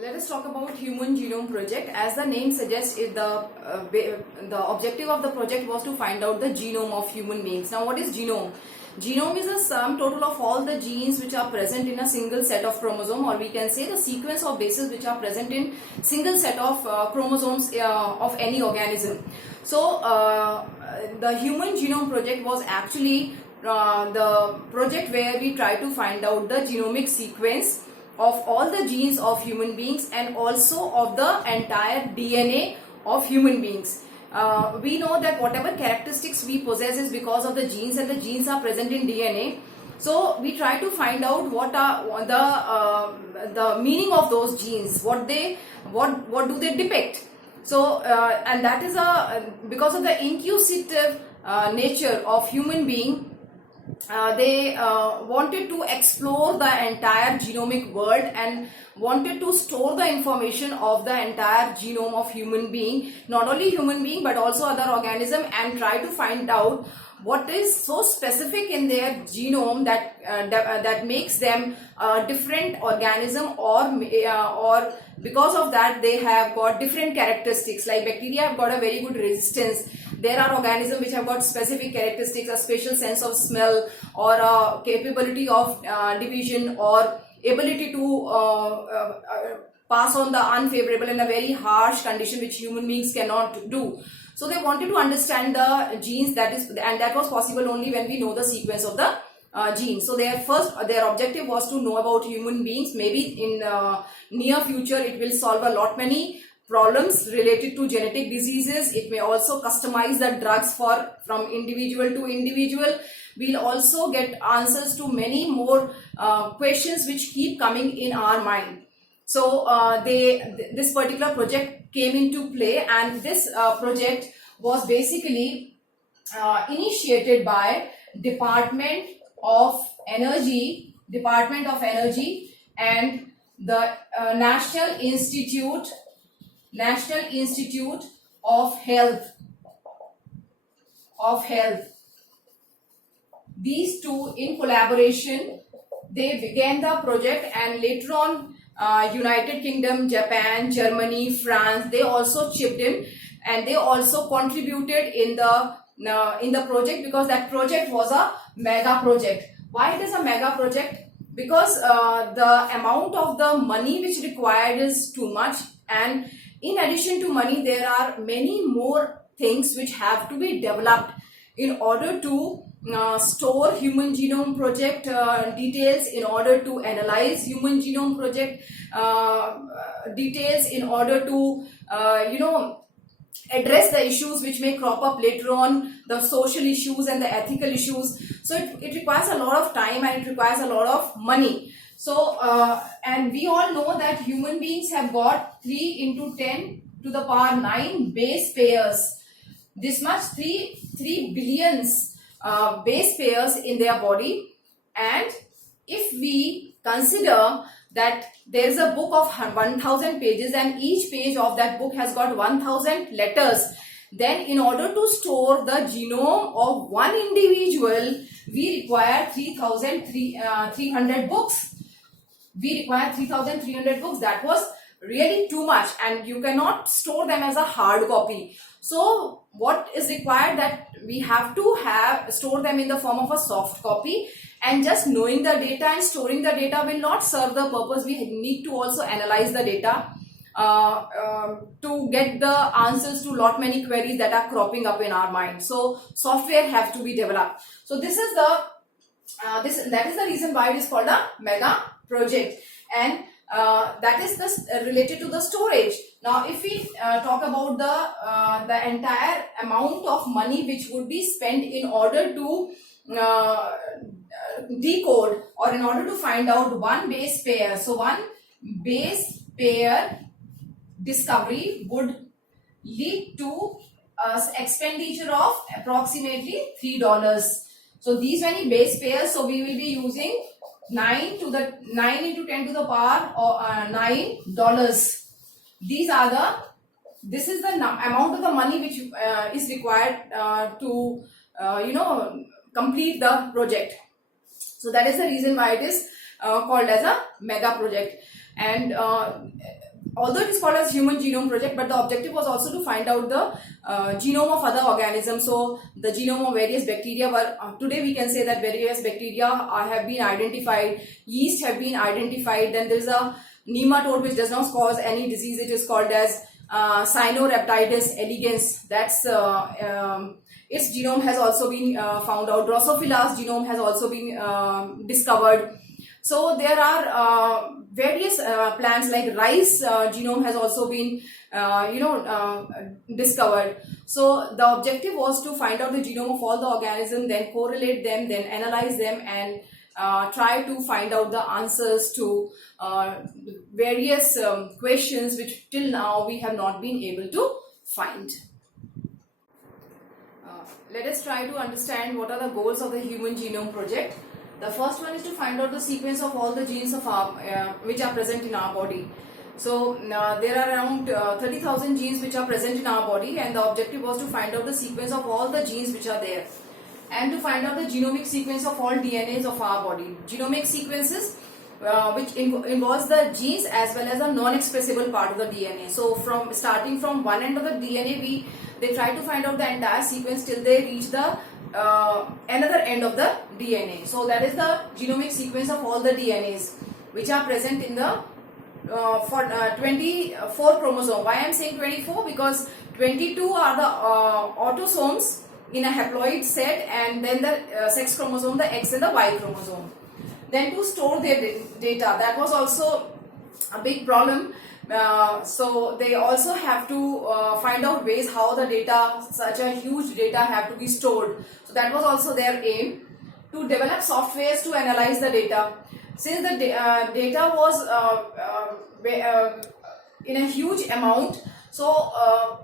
Let us talk about Human Genome Project. As the name suggests, the objective of the project was to find out the genome of human beings. Now, what is genome? Genome is a sum total of all the genes which are present in a single set of chromosome, or we can say the sequence of bases which are present in single set of chromosomes of any organism. So, the Human Genome Project was actually the project where we try to find out the genomic sequence of all the genes of human beings and also of the entire DNA of human beings. We know that whatever characteristics we possess is because of the genes, and the genes are present in DNA. So we try to find out what are the meaning of those genes, what do they depict. So and that is because of the inquisitive nature of human being. They wanted to explore the entire genomic world and wanted to store the information of the entire genome of human being, not only human being but also other organism, and try to find out what is so specific in their genome that makes them a different organism, or because of that they have got different characteristics. Like bacteria have got a very good resistance. There are organisms which have got specific characteristics, a special sense of smell, or a capability of division, or ability to pass on the unfavorable in a very harsh condition which human beings cannot do. So they wanted to understand the genes, and that was possible only when we know the sequence of the genes. So their objective was to know about human beings. Maybe in near future it will solve a lot many problems related to genetic diseases. It may also customize the drugs from individual to individual. We'll also get answers to many more questions which keep coming in our mind. So this particular project came into play, and this project was basically initiated by Department of Energy and the National Institute of Health. These two in collaboration, they began the project, and later on United Kingdom, Japan, Germany, France, they also chipped in, and they also contributed in the project, because that project was a mega project. Why it is a mega project? Because the amount of the money which required is too much, and in addition to money there are many more things which have to be developed in order to store Human Genome Project details, in order to analyze Human Genome Project details, in order to address the issues which may crop up later on, the social issues and the ethical issues. So it requires a lot of time, and it requires a lot of money. So and we all know that human beings have got 3 into 10 to the power 9 base pairs. This much, 3 billions base pairs in their body. And if we consider that there is a book of 1000 pages, and each page of that book has got 1000 letters, then in order to store the genome of one individual, we require 3,300 books. That was really too much, and you cannot store them as a hard copy. So what is required, that we have to store them in the form of a soft copy, and just knowing the data and storing the data will not serve the purpose. We need to also analyze the data to get the answers to lot many queries that are cropping up in our mind. So software have to be developed. So this is that is the reason why it is called a mega project, and that is related to the storage. Now if we talk about the entire amount of money which would be spent in order to decode, or in order to find out one base pair. So one base pair discovery would lead to expenditure of approximately $3. So these many base pairs, so we will be using 9 into 10 to the power $9. This is the amount of the money which is required to complete the project. So that is the reason why it is called as a mega project. And although it is called as Human Genome Project, but the objective was also to find out the genome of other organisms. So the genome of various bacteria were, today we can say that various bacteria have been identified, yeast have been identified, then there is a nematode which does not cause any disease, it is called as Cyanorhabditis elegans. That's its genome has also been found out. Drosophila's genome has also been discovered. So there are various plants like rice genome has also been discovered. So the objective was to find out the genome of all the organisms, then correlate them, then analyze them, and try to find out the answers to various questions which till now we have not been able to find. Let us try to understand what are the goals of the Human Genome Project. The first one is to find out the sequence of all the genes of our, which are present in our body. So there are around 30,000 genes which are present in our body, and the objective was to find out the sequence of all the genes which are there, and to find out the genomic sequence of all DNAs of our body. Genomic sequences which involves the genes as well as the non-expressible part of the DNA. So from starting from one end of the DNA, they try to find out the entire sequence till they reach the another end of the DNA. So that is the genomic sequence of all the DNAs which are present in the 24 chromosome. Why I am saying 24? Because 22 are the autosomes in a haploid set, and then the sex chromosome, the X and the Y chromosome. Then to store their data, that was also a big problem. So they also have to find out ways how the data, such a huge data, have to be stored. So that was also their aim, to develop softwares to analyze the data. Since the data was in a huge amount, so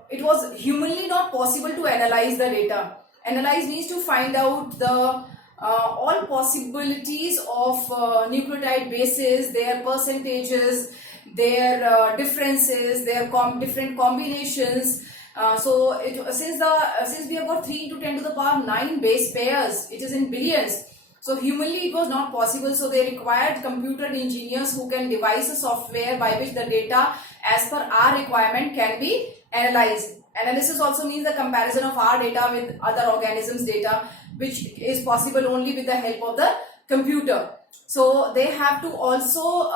it was humanly not possible to analyze the data. Analyze means to find out the all possibilities of nucleotide bases, their percentages, their differences, their different combinations. Since we have got 3 into 10 to the power 9 base pairs, it is in billions. So humanly it was not possible. So they required computer engineers who can devise a software by which the data as per our requirement can be analyzed. Analysis also means the comparison of our data with other organisms' data, which is possible only with the help of the computer. So they have to also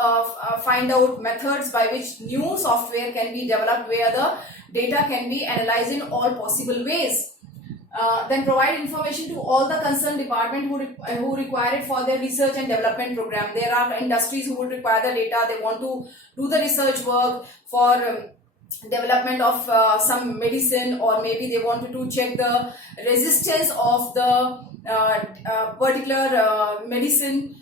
find out methods by which new software can be developed where the data can be analyzed in all possible ways. Then provide information to all the concerned department who require it for their research and development program. There are industries who would require the data. They want to do the research work for development of some medicine, or maybe they wanted to check the resistance of the particular medicine.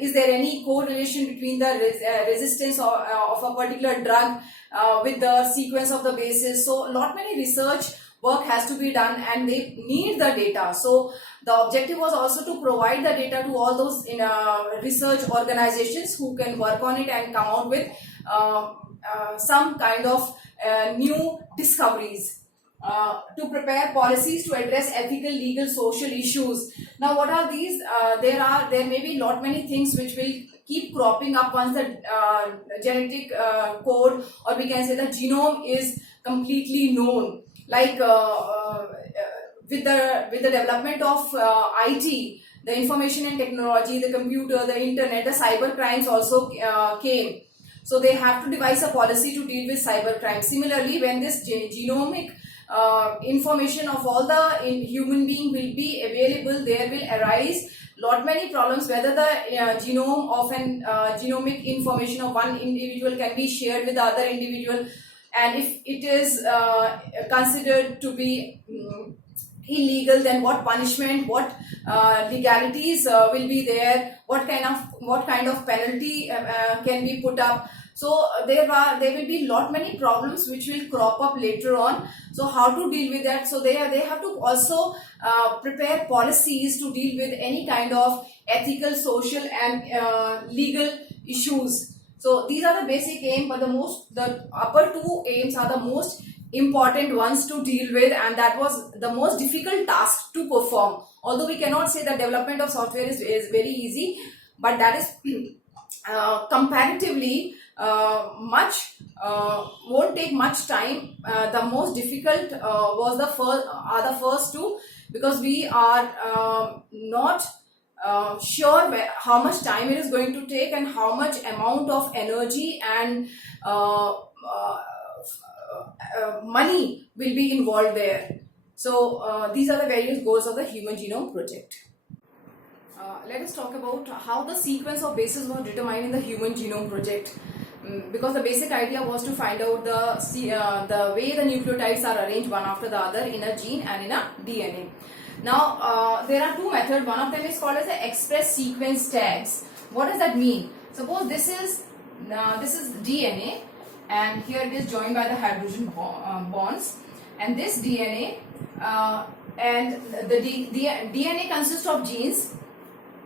Is there any correlation between the resistance of a particular drug with the sequence of the bases? So lot many research work has to be done, and they need the data. So the objective was also to provide the data to all those research organizations who can work on it and come out with some kind of new discoveries. To prepare policies to address ethical, legal, social issues. Now what are these? There may be lot many things which will keep cropping up once the genetic code, or we can say the genome, is completely known. Like with the development of IT, the information and technology, the computer, the internet, the cyber crimes also came. So they have to devise a policy to deal with cyber crime. Similarly, when this genomic information of all the human being will be available, there will arise lot many problems whether the genome of an genomic information of one individual can be shared with the other individual, and if it is considered to be illegal, then what punishment, what legalities will be there, what kind of penalty can be put up. So there will be lot many problems which will crop up later on. So how to deal with that? So they have to also prepare policies to deal with any kind of ethical, social and legal issues. So these are the basic aim, but the upper two aims are the most important ones to deal with, and that was the most difficult task to perform. Although we cannot say that development of software is very easy, but that is comparatively much won't take much time. The most difficult was the first two, because we are not sure how much time it is going to take and how much amount of energy and money will be involved there. So these are the various goals of the Human Genome Project. Let us talk about how the sequence of bases was determined in the Human Genome Project. Because the basic idea was to find out the way the nucleotides are arranged one after the other in a gene and in a DNA. Now there are two methods. One of them is called as the express sequence tags. What does that mean? Suppose this is DNA, and here it is joined by the hydrogen bonds, and this DNA and the DNA consists of genes,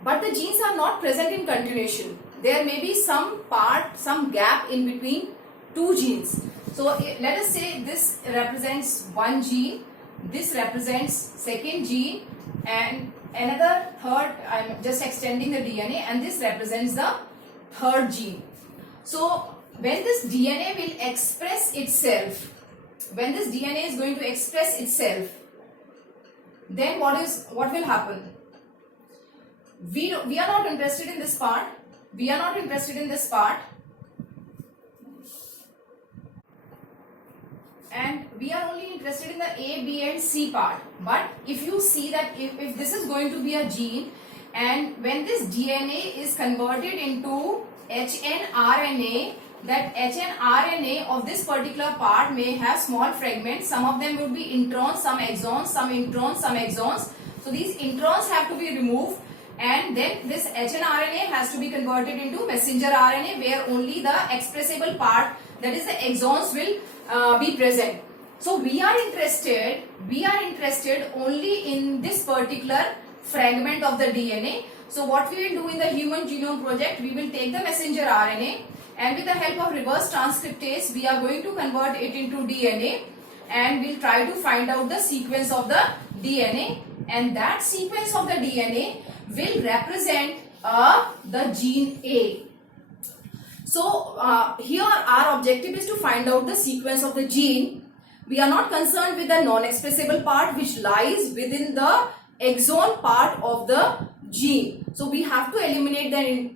but the genes are not present in continuation. There may be some gap in between two genes. So let us say this represents one gene, this represents second gene, and another third. I am just extending the DNA, and this represents the third gene. So when this DNA will express itself, when this DNA is going to express itself, then what will happen? We are not interested in this part. We are not interested in this part, and we are only interested in the A, B and C part. But if you see that if this is going to be a gene, and when this DNA is converted into hnRNA, that hnRNA of this particular part may have small fragments. Some of them will be introns, some exons, some introns, some exons. So these introns have to be removed, and then this hnRNA has to be converted into messenger RNA, where only the expressible part, that is the exons, will be present. So we are interested only in this particular fragment of the DNA. So what we will do in the Human Genome Project, we will take the messenger RNA, and with the help of reverse transcriptase, we are going to convert it into DNA, and we'll try to find out the sequence of the DNA, and that sequence of the DNA will represent the gene A. So here our objective is to find out the sequence of the gene. We are not concerned with the non-expressible part which lies within the exon part of the gene. So we have to eliminate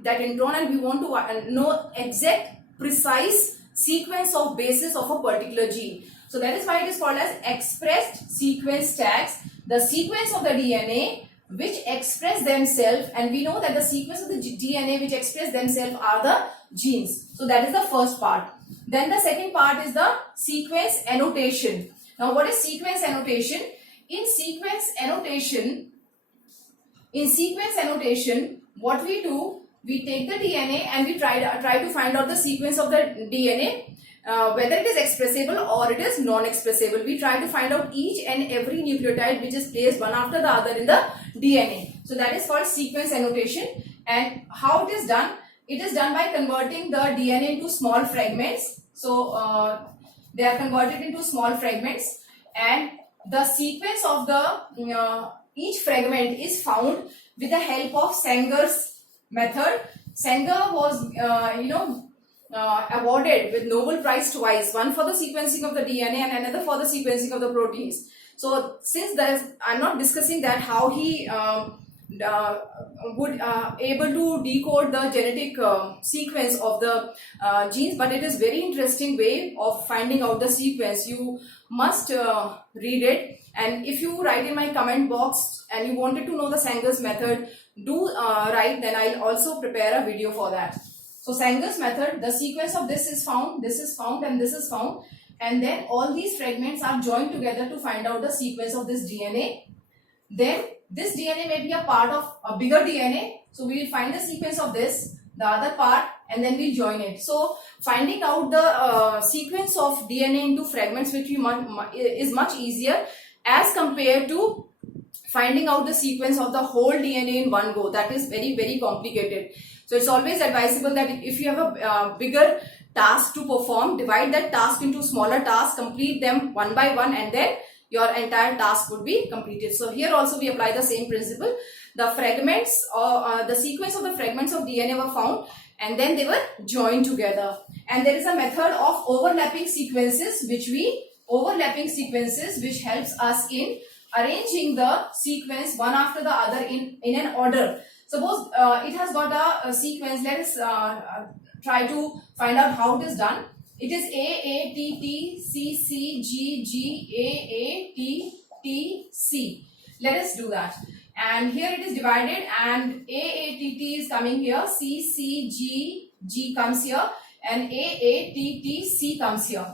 that intron, and we want to know exact precise sequence of bases of a particular gene. So that is why it is called as expressed sequence tags. The sequence of the DNA which express themselves, and we know that the sequence of the DNA which express themselves are the genes. So that is the first part. Then the second part is the sequence annotation. Now what is sequence annotation? In sequence annotation, what we do, we take the DNA and we try to find out the sequence of the DNA, whether it is expressible or it is non-expressible. We try to find out each and every nucleotide which is placed one after the other in the DNA. So that is called sequence annotation. And how it is done? It is done by converting the DNA into small fragments. So they are converted into small fragments, and the sequence of the each fragment is found with the help of Sanger's method. Sanger was awarded with Nobel Prize twice, one for the sequencing of the DNA and another for the sequencing of the proteins. So since I'm not discussing that how he would able to decode the genetic sequence of the genes, but it is very interesting way of finding out the sequence. You must read it, and if you write in my comment box and you wanted to know the Sanger's method, do write, then I'll also prepare a video for that. So Sanger's method, the sequence of this is found, and this is found, and then all these fragments are joined together to find out the sequence of this DNA. Then this DNA may be a part of a bigger DNA, so we will find the sequence of this, the other part, and then we'll join it. So finding out the sequence of DNA into fragments is much easier as compared to finding out the sequence of the whole DNA in one go. That is very, very complicated. So it's always advisable that if you have a bigger task to perform, divide that task into smaller tasks, complete them one by one, and then your entire task would be completed. So here also we apply the same principle. The fragments or the sequence of the fragments of DNA were found, and then they were joined together. And there is a method of overlapping sequences which helps us in arranging the sequence one after the other in an order. Suppose it has got a sequence. Let us try to find out how it is done. It is A, A, T, T, C, C, G, G, A, A, T, T, C. Let us do that. And here it is divided, and A, A, T, T is coming here, C, C, G, G comes here, and A, A, T, T, C comes here.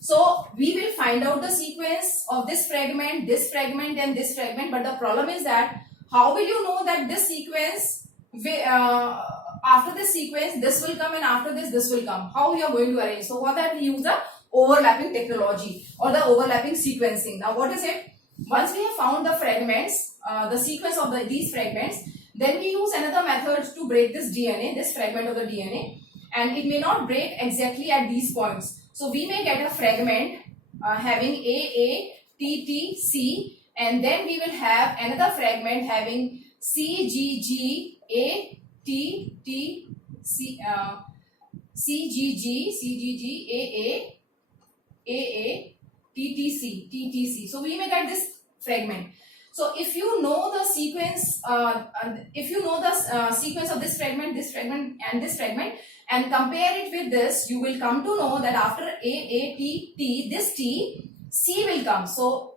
So we will find out the sequence of this fragment, and this fragment. But the problem is that how will you know that this sequence, after this sequence, this will come, and after this will come? How you are going to arrange? So for that we use the overlapping technology or the overlapping sequencing. Now what is it? Once we have found the fragments, the sequence of these fragments, then we use another method to break this DNA, this fragment of the DNA, and it may not break exactly at these points. So we may get a fragment having A, T, T, C, and then we will have another fragment having C, G, G, A, T, T, C, C, G, G, C, G, G, A, T, T, C, T, T, C. So we may get this fragment. So if you know the sequence, sequence of this fragment, and this fragment, and compare it with this, you will come to know that after A, T, T, this T, C will come. So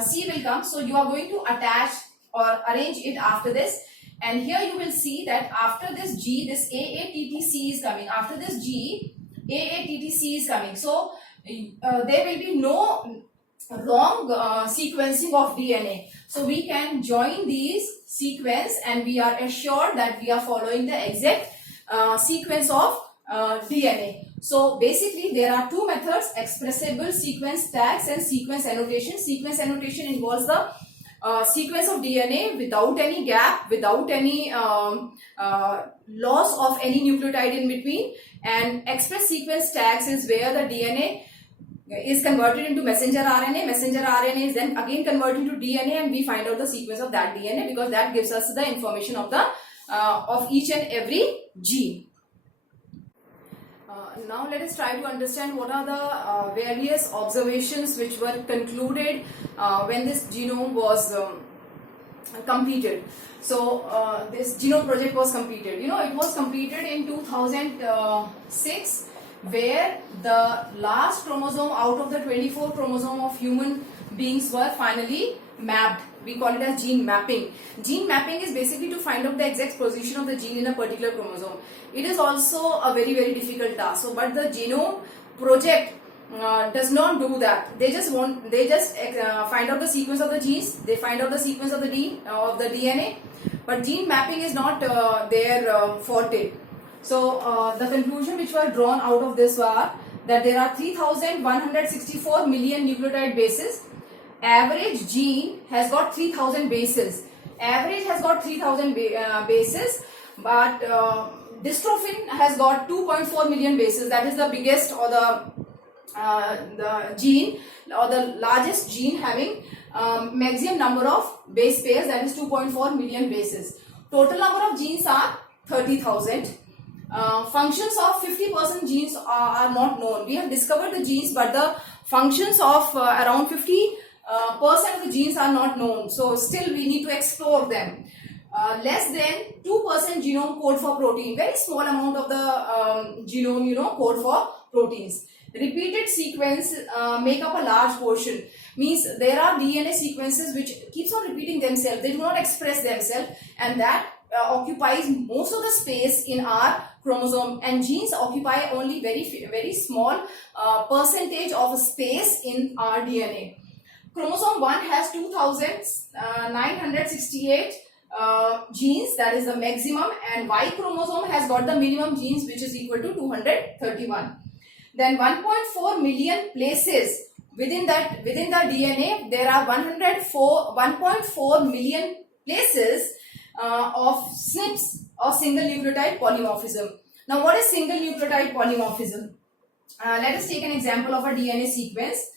C will come. So you are going to attach or arrange it after this. And here you will see that after this G, this A, T, T, C is coming. After this G, A, T, T, C is coming. So there will be no wrong sequencing of DNA. So we can join these sequence, and we are assured that we are following the exact sequence of DNA. So basically there are two methods: expressible sequence tags and sequence annotation. Sequence annotation involves the sequence of DNA without any gap, without any loss of any nucleotide in between. And express sequence tags is where the DNA is converted into messenger RNA. Messenger RNA is then again converted into DNA, and we find out the sequence of that DNA, because that gives us the information of the of each and every gene. Now let us try to understand what are the various observations which were concluded when this genome was completed. So this genome project was completed. You know, it was completed in 2006, where the last chromosome out of the 24 chromosome of human beings were finally mapped. We call it as gene mapping. Gene mapping is basically to find out the exact position of the gene in a particular chromosome. It is also a very, very difficult task. So, but the genome project does not do that. They just find out the sequence of the genes. They find out the sequence of the DNA. But gene mapping is not their forte. So the conclusion which were drawn out of this were that there are 3,164 million nucleotide bases. Average gene has got 3,000 bases. Average has got 3,000 bases, but dystrophin has got 2.4 million bases. That is the biggest, or the gene, or the largest gene having maximum number of base pairs, that is 2.4 million bases. Total number of genes are 30,000. Functions of 50% genes are not known. We have discovered the genes, but the functions of around 50% of the genes are not known. So still we need to explore them. Less than 2% genome code for protein. Very small amount of the genome, code for proteins. Repeated sequence make up a large portion. Means there are DNA sequences which keeps on repeating themselves. They do not express themselves, and that occupies most of the space in our chromosome, and genes occupy only very small percentage of space in our DNA. Chromosome 1 has 2,968 genes, that is the maximum, and Y chromosome has got the minimum genes, which is equal to 231. Then 1.4 million places within the DNA. There are 1.4 million places of SNPs, or single nucleotide polymorphism. Now what is single nucleotide polymorphism? Let us take an example of a DNA sequence.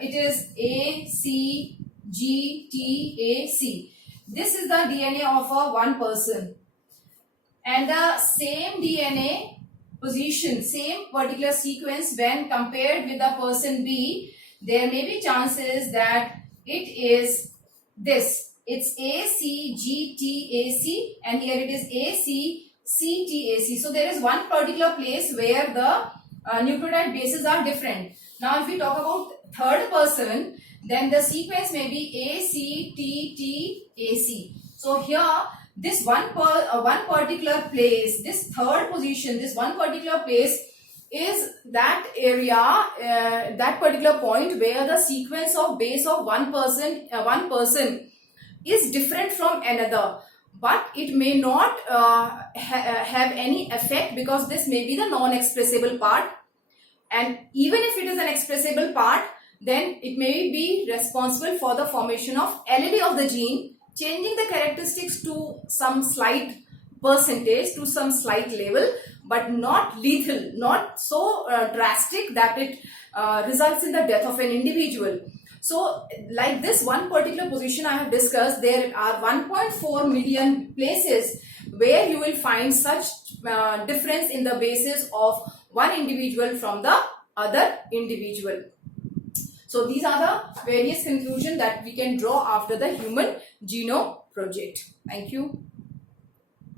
It is A, C, G, T, A, C. This is the DNA of one person. and the same DNA position, same particular sequence when compared with the person B, there may be chances that it is this. It's ACGTAC and here it is ACCTAC. So there is one particular place where the nucleotide bases are different. Now if we talk about third person, then the sequence may be ACTTAC. So here this one particular place, this third position, this one particular place is that area, that particular point where the sequence of base of one person is different from another, but it may not have any effect because this may be the non-expressible part, and even if it is an expressible part, then it may be responsible for the formation of allele of the gene, changing the characteristics to some slight percentage, to some slight level, but not lethal, not so drastic that it results in the death of an individual. So like this one particular position I have discussed, there are 1.4 million places where you will find such difference in the basis of one individual from the other individual. So these are the various conclusions that we can draw after the Human Genome Project. Thank you.